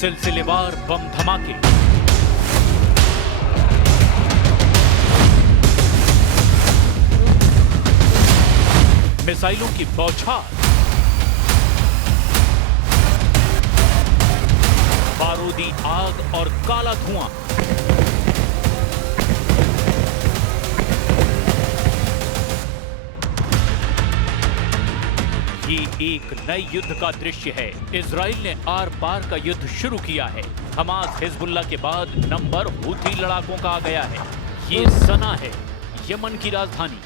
सिलसिलेवार बम धमाके, मिसाइलों की बौछार, बारूदी आग और काला धुआं। ये एक नए युद्ध का दृश्य है। इजराइल ने आर पार का युद्ध शुरू किया है। हमास हिजबुल्लाह के बाद नंबर हूथी लड़ाकों का आ गया है। ये सना है, यमन की राजधानी,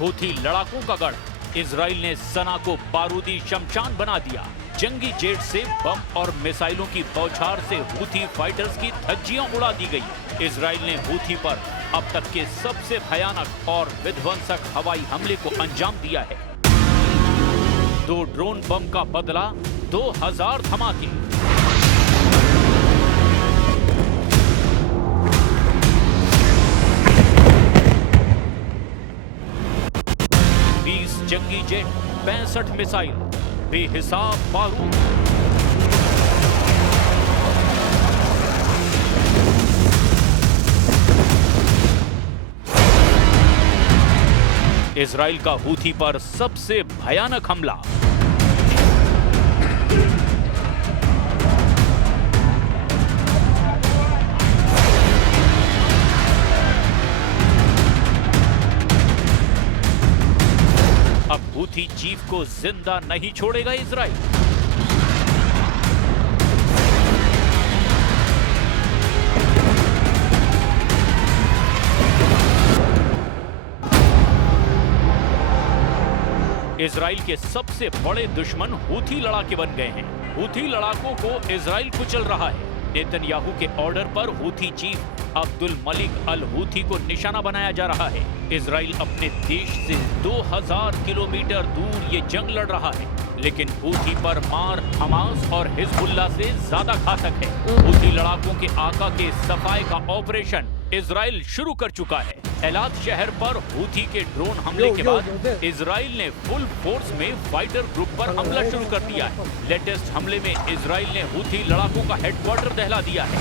हूथी लड़ाकों का गढ़। इजराइल ने सना को बारूदी शमशान बना दिया। जंगी जेट से बम और मिसाइलों की बौछार से हूथी फाइटर्स की धज्जियां उड़ा दी गई। इजराइल ने हूथी पर अब तक के सबसे भयानक और विध्वंसक हवाई हमले को अंजाम दिया है। 2 ड्रोन बम का बदला 2000 धमाके। जंगी जेट, 65 मिसाइल, बेहिसाब बारूद। इजराइल का हूथी पर सबसे भयानक हमला। अब हूथी चीफ को जिंदा नहीं छोड़ेगा इजराइल। इजराइल के सबसे बड़े दुश्मन हूथी लड़ाके बन गए हैं। हूथी लड़ाकों को इजराइल कुचल रहा है। नेतन्याहू के ऑर्डर पर हूथी चीफ अब्दुल मलिक अल हूथी को निशाना बनाया जा रहा है। इजराइल अपने देश से 2000 किलोमीटर दूर ये जंग लड़ रहा है, लेकिन हूथी पर मार हमास और हिजबुल्लाह से ज्यादा घातक है। हूथी लड़ाकों के आका के सफाई का ऑपरेशन इजराइल शुरू कर चुका है। एलात शहर पर हूथी के ड्रोन हमले के बाद इजराइल ने फुल फोर्स में फाइटर ग्रुप पर हमला शुरू कर दिया है। लेटेस्ट हमले में इजराइल ने हूथी लड़ाकों का हेडक्वार्टर दहला दिया है।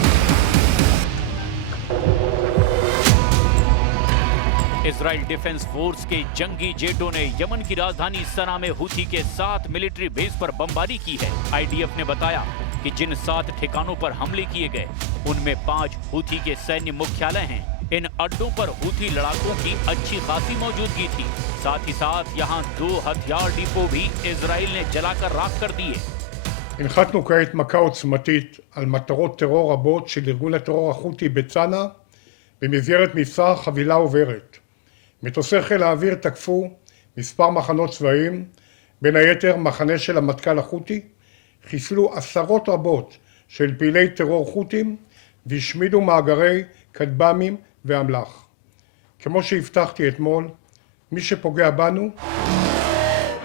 इजराइल डिफेंस फोर्स के जंगी जेटों ने यमन की राजधानी सना में हूथी के 7 मिलिट्री बेस पर बमबारी की है। आईडीएफ ने बताया कि जिन 7 ठिकानों पर हमले किए गए उनमें 5 हूथी के सैन्य मुख्यालय हैं। इन अड्डों पर हूथी लड़ाकों की अच्छी खासी मौजूदगी थी। साथ ही साथ यहाँ 2 हथियार डिपो भी इजराइल ने जलाकर राख कर दिए। הנחתנו כעת מכה עוצמתית על מטרות טרור רבות של ארגון הטרור החותי בצנעא במסגרת מבצע חבילה עוברת. מטוסי חיל האוויר תקפו מספר מחנות צבאיים, בין היתר מחנה של המטכ"ל החותי, חיסלו עשרות רבות של פעילי טרור חותים והשמידו מאגרי כטב"מים ואמל"ח. כמו שהבטחתי אתמול, מי שפוגע בנו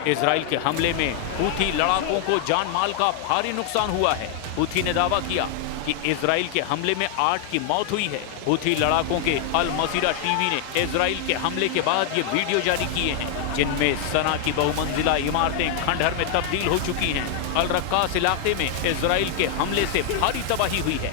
इजराइल के हमले में हूथी लड़ाकों को जान माल का भारी नुकसान हुआ है। हूथी ने दावा किया कि इजराइल के हमले में 8 की मौत हुई है। हूथी लड़ाकों के अल मसीरा टीवी ने इजराइल के हमले के बाद ये वीडियो जारी किए हैं, जिनमें सना की बहुमंजिला इमारतें खंडहर में तब्दील हो चुकी हैं। अल रक्कास इलाके में इजराइल के हमले से भारी तबाही हुई है।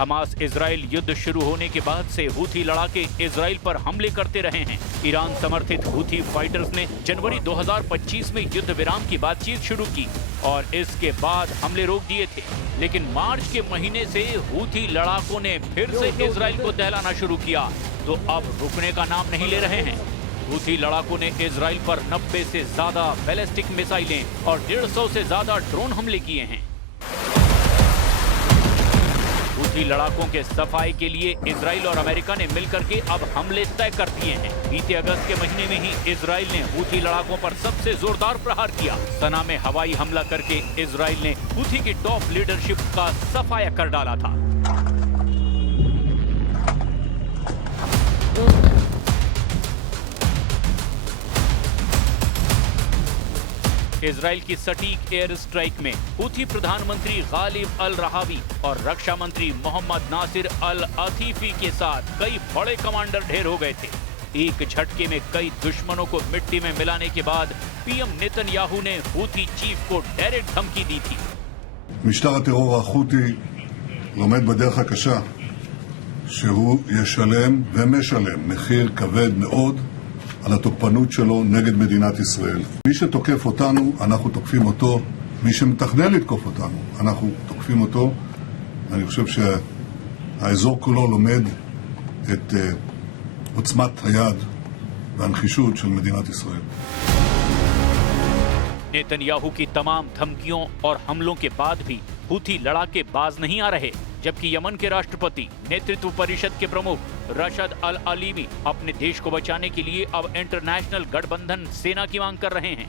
हमास इजराइल युद्ध शुरू होने के बाद से हूथी लड़ाके इजराइल पर हमले करते रहे हैं। ईरान समर्थित हूथी फाइटर्स ने जनवरी 2025 में युद्ध विराम की बातचीत शुरू की और इसके बाद हमले रोक दिए थे, लेकिन मार्च के महीने से हूथी लड़ाकों ने फिर से इजराइल को दहलाना शुरू किया, तो अब रुकने का नाम नहीं ले रहे हैं। हूथी लड़ाकों ने इजराइल पर 90 से ज्यादा बैलिस्टिक मिसाइलें और 150 से ज्यादा ड्रोन हमले किए हैं। हूथी लड़ाकों के सफाई के लिए इजराइल और अमेरिका ने मिलकर के अब हमले तय कर दिए हैं। बीते अगस्त के महीने में ही इजराइल ने हूथी लड़ाकों पर सबसे जोरदार प्रहार किया। सना में हवाई हमला करके इजराइल ने हूथी की टॉप लीडरशिप का सफाया कर डाला था। इजराइल की सटीक एयर स्ट्राइक में हूथी प्रधानमंत्री गालिब अल रहावी और रक्षा मंत्री मोहम्मद नासिर अल अतीफी के साथ कई बड़े कमांडर ढेर हो गए थे। एक झटके में कई दुश्मनों को मिट्टी में मिलाने के बाद पीएम नेतन्याहू ने हूथी चीफ को डायरेक्ट धमकी दी थी। משטר הטרור החותי לומד בדרך הקשה שהוא ישלם ומשלם מחיר כבד מאוד על התוקפנות שלו נגד מדינת ישראל. מי שתוקף אותנו, אנחנו תוקפים אותו. מי שמתכנן לתקוף אותנו, אנחנו תוקפים אותו. אני חושב שהאזור כולו לומד את עוצמת היד והנחישות של מדינת ישראל. नेतन्याहू की तमाम धमकियों और हमलों के बाद भी हूथी लड़ाके बाज नहीं आ रहे, जबकि यमन के राष्ट्रपति नेतृत्व परिषद के प्रमुख रशद अल अलीमी अपने देश को बचाने के लिए अब इंटरनेशनल गठबंधन सेना की मांग कर रहे हैं।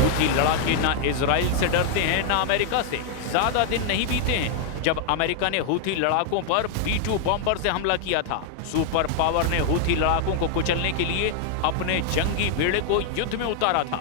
हूथी लड़ाके ना इजराइल से डरते हैं ना अमेरिका से। ज्यादा दिन नहीं बीते हैं जब अमेरिका ने हूथी लड़ाकों पर B-2 बॉम्बर से हमला किया था। सुपर पावर ने हूथी लड़ाकों को कुचलने के लिए अपने जंगी बेड़े को युद्ध में उतारा था।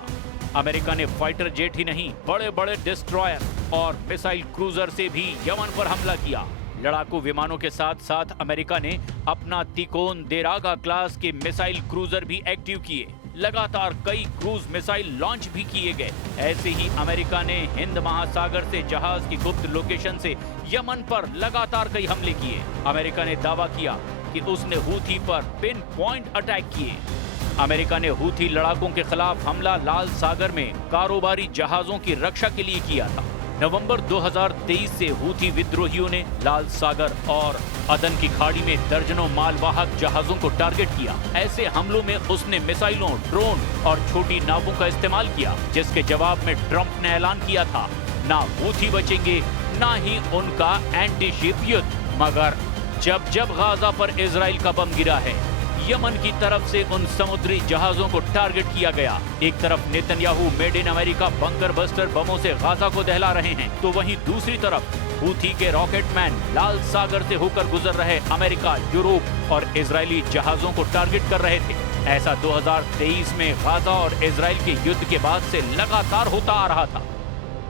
अमेरिका ने फाइटर जेट ही नहीं, बड़े बड़े डिस्ट्रॉयर और मिसाइल क्रूजर से भी यमन पर हमला किया। लड़ाकू विमानों के साथ साथ अमेरिका ने अपना तिकोन देरागा क्लास के मिसाइल क्रूजर भी एक्टिव किए। लगातार कई क्रूज मिसाइल लॉन्च भी किए गए। ऐसे ही अमेरिका ने हिंद महासागर से जहाज की गुप्त लोकेशन से यमन पर लगातार कई हमले किए। अमेरिका ने दावा किया कि उसने हूथी पर पिन पॉइंट अटैक किए। अमेरिका ने हूथी लड़ाकों के खिलाफ हमला लाल सागर में कारोबारी जहाजों की रक्षा के लिए किया था। नवंबर 2023 से हूथी विद्रोहियों ने लाल सागर और अदन की खाड़ी में दर्जनों मालवाहक जहाजों को टारगेट किया। ऐसे हमलों में उसने मिसाइलों, ड्रोन और छोटी नावों का इस्तेमाल किया, जिसके जवाब में ट्रंप ने ऐलान किया था ना हूथी बचेंगे ना ही उनका एंटी शिप युद्ध। मगर जब जब गाजा पर इजराइल का बम गिरा है, यमन की तरफ से उन समुद्री जहाजों को टारगेट किया गया। एक तरफ Netanyahu made in America bunker buster बमों से गाजा को दहला रहे हैं, तो वहीं दूसरी तरफ हूथी के रॉकेटमैन लाल सागर से होकर गुजर रहे अमेरिका, यूरोप और इजरायली जहाजों को टारगेट कर रहे थे। ऐसा 2023 में गाजा और इजराइल के युद्ध के बाद से लगातार होता आ रहा था।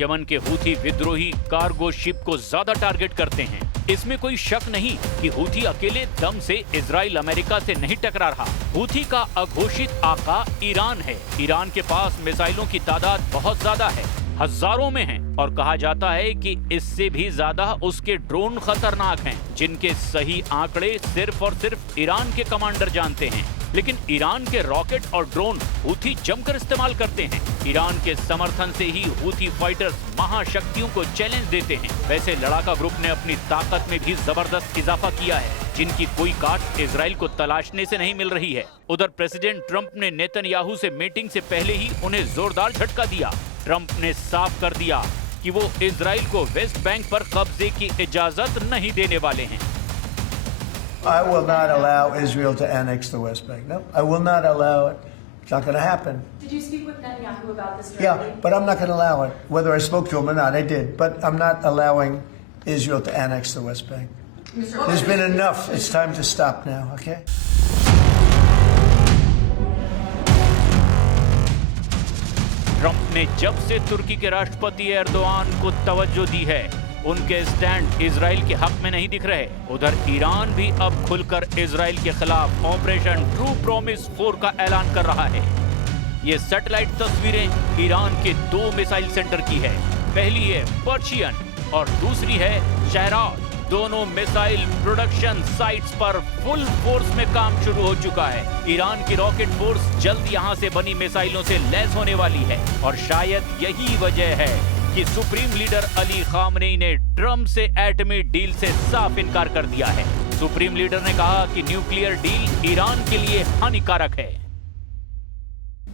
यमन के हूथी विद्रोही कार्गो शिप को ज्यादा टारगेट करते हैं। इसमें कोई शक नहीं कि हूथी अकेले दम से इजराइल अमेरिका से नहीं टकरा रहा। हूथी का अघोषित आका ईरान है। ईरान के पास मिसाइलों की तादाद बहुत ज्यादा है, हजारों में हैं, और कहा जाता है कि इससे भी ज्यादा उसके ड्रोन खतरनाक हैं, जिनके सही आंकड़े सिर्फ और सिर्फ ईरान के कमांडर जानते हैं। लेकिन ईरान के रॉकेट और ड्रोन हूथी जमकर इस्तेमाल करते हैं। ईरान के समर्थन से ही हूथी फाइटर्स महाशक्तियों को चैलेंज देते हैं। वैसे लड़ाका ग्रुप ने अपनी ताकत में भी जबरदस्त इजाफा किया है, जिनकी कोई काट इजराइल को तलाशने से नहीं मिल रही है। उधर प्रेसिडेंट ट्रंप ने नेतन्याहू से मीटिंग से पहले ही उन्हें जोरदार झटका दिया। ट्रंप ने साफ कर दिया कि वो इजराइल को वेस्ट बैंक पर कब्जे की इजाजत नहीं देने वाले हैं। I will not allow Israel to annex the West Bank. No, I will not allow it. It's not going to happen. Did you speak with Netanyahu about this directly? Yeah, but I'm not going to allow it. Whether I spoke to him or not, I did. But I'm not allowing Israel to annex the West Bank. There's been enough. It's time to stop now, okay? Trump ने जब से तुर्की के राष्ट्रपति Erdogan को तवज्जो दी है, उनके stand Israel के हक में नहीं दिख रहे। उधर ईरान भी अब खुलकर इजराइल के खिलाफ ऑपरेशन ट्रू प्रॉमिस 4 का ऐलान कर रहा है। ये सैटेलाइट तस्वीरें ईरान के 2 मिसाइल सेंटर की है। पहली है पर्शियन और दूसरी है शहराज। दोनों मिसाइल प्रोडक्शन साइट्स पर फुल फोर्स में काम शुरू हो चुका है। ईरान की रॉकेट फोर्स जल्द यहां से बनी मिसाइलों से लैस होने वाली है और शायद यही वजह है कि सुप्रीम लीडर अली खामनेई ने ट्रंप से एटमी डील से साफ इनकार कर दिया है। सुप्रीम लीडर ने कहा कि न्यूक्लियर डील ईरान के लिए हानिकारक है।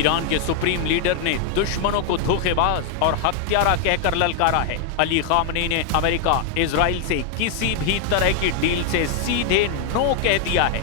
ईरान के सुप्रीम लीडर ने दुश्मनों को धोखेबाज और हत्यारा कहकर ललकारा है। अली खामनेई ने अमेरिका इजराइल से किसी भी तरह की डील से सीधे नो कह दिया है।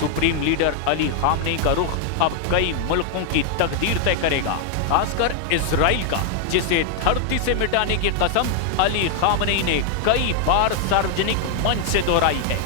सुप्रीम लीडर अली खामनेई का रुख अब कई मुल्कों की तकदीर तय करेगा, खासकर इजराइल का, जिसे धरती से मिटाने की कसम अली खामनेई ने कई बार सार्वजनिक मंच से दोहराई है।